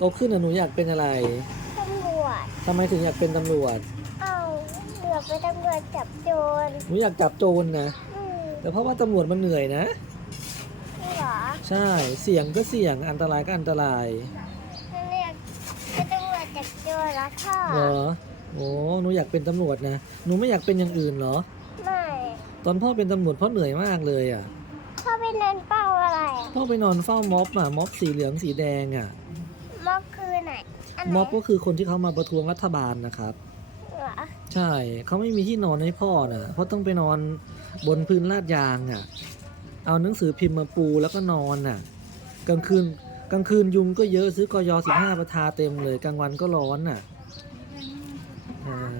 โตขึ้นน่ะหนูอยากเป็นอะไรตำรวจทำไมถึงอยากเป็นตำรวจเอาเหลือไปตำรวจจับโจรหนูอยากจับโจรนะอืมแต่เพราะว่าตำรวจมันเหนื่อยนะ นี่เหรอใช่เสี่ยงก็เสี่ยงอันตรายก็อันตรายนั่นเรียกเป็นตำรวจจับโจรแล้วค่ะเหรอโอ้หนูอยากเป็นตำรวจนะหนูไม่อยากเป็นอย่างอื่นเหรอ ไม่ตอนพ่อเป็นตำรวจพ่อเหนื่อยมากเลยอะพ่อเป็นเนินเป้าอะไรอะพ่อไปนอนเฝ้าม็อบอะม็อบสีเหลืองสีแดงอะ ม็อบคือไหนอันไหนม็อบก็คือคนที่เขามาประท้วงรัฐบาลนะครับ เหรอใช่เขาไม่มีที่นอนให้พ่อน่ะเพราะต้องไปนอนบนพื้นลาดยางอะ เอาหนังสือพิมพ์มาปูแล้วก็นอนน่ะ กลางคืนกลางคืนยุงก็เยอะซื้อกยสิบห้าประทาเต็มเลยกลางวันก็ร้อนน่ะอ่า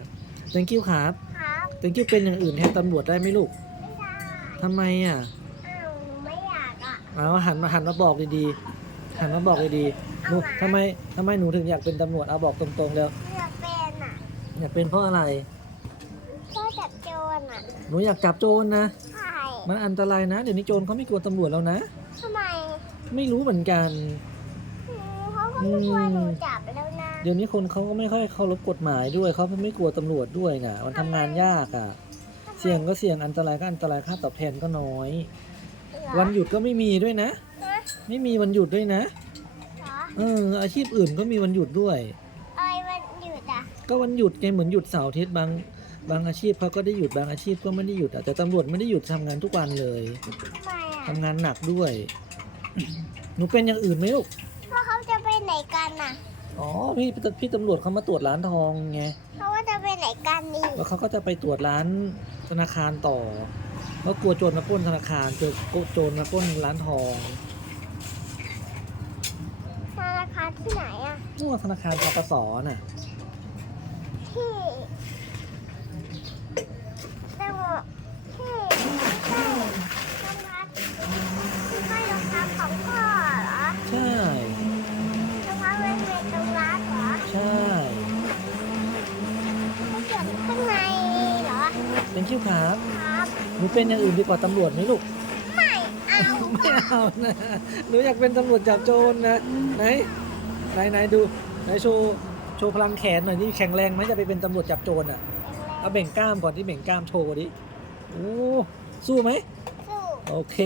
thank you ครับ ครับ thank you เป็นอย่างอื่นแทนตำรวจได้ไหมลูกไม่ได้ทำไมอะ อ้าวหนูไม่อยากอะ เอาหันมาหันมาบอกดีๆ หันมาบอกดีๆหนูทำไมทำไมหนูถึงอยากเป็นตำรวจเอาบอกตรงๆแล้วเลือกเป็นอะอยากเป็นเพราะอะไรพ่อจับโจรอะหนูอยากจับโจรนะใช่มันอันตรายนะ เดี๋ยวนี้โจรเขาไม่กลัวตำรวจแล้วนะทำไมไม่รู้เหมือนกันอืมเขาก็ไม่กลัวหนูจับแล้วนะเดี๋ยวนี้คนเขาก็ไม่ค่อยเคารพกฎหมายด้วยเขาไม่กลัวตำรวจด้วยนะมันทำงานยากอะ่ะ เสี่ยงก็เสี่ยงอันตรายก็อันตรายค่าตอบแทนก็น้อยเหรอวันหยุดก็ไม่มีด้วยนะฮะ ไม่มีวันหยุดด้วยนะ เหรอเออ อาชีพอื่นก็มีวันหยุดด้วย อะไรมันหยุดอะก็วันหยุดไงเหมือนหยุดเสาร์อาทิตย์บางบางอาชีพเขาก็ได้หยุดบางอาชีพก็ไม่ได้หยุดอะแต่ตำรวจไม่ได้หยุดทำงานทุกวันเลยทำไมอะทำงานหนักด้วย หนูเป็นอย่างอื่นไหมลูก เพราะเขาจะไปไหนกันน่ะอ๋อพี่พี่ตำรวจเขามาตรวจร้านทองไง เขาว่าจะไปไหนกันนี่แล้วเขาก็จะไปตรวจร้านธนาคารต่อเพราะกลัวโจรมาปล้นธนาคารเจอโจรมาปล้นร้านทอง ธนาคารที่ไหนอะนู่นธนาคารทกสน่ะ ที่ตำรวจที่ใช่ธนาคารที่ใช่รองเท้าของพ่อเหรอใช่ รองเท้าเป็นเมตรงรัดเหรอใช่เขาเขียนข้างในเหรอ เป็นคิวครับ ครับ หนูเป็นอย่างอื่นดีกว่าตำรวจไหมลูกไม่เอา ไม่เอานะหนูอยากเป็นตำรวจจับโจรนะไหนไหนไหนดูไหนโชว์โชว์พลังแขนหน่อยนี่แข็งแรงไหมจะไปเป็นตำรวจจับโจรอะเอาเบ่งกล้ามก่อนที่เบ่งกล้ามโชว์ดิโอ้สู้ไหมสู้ โอเค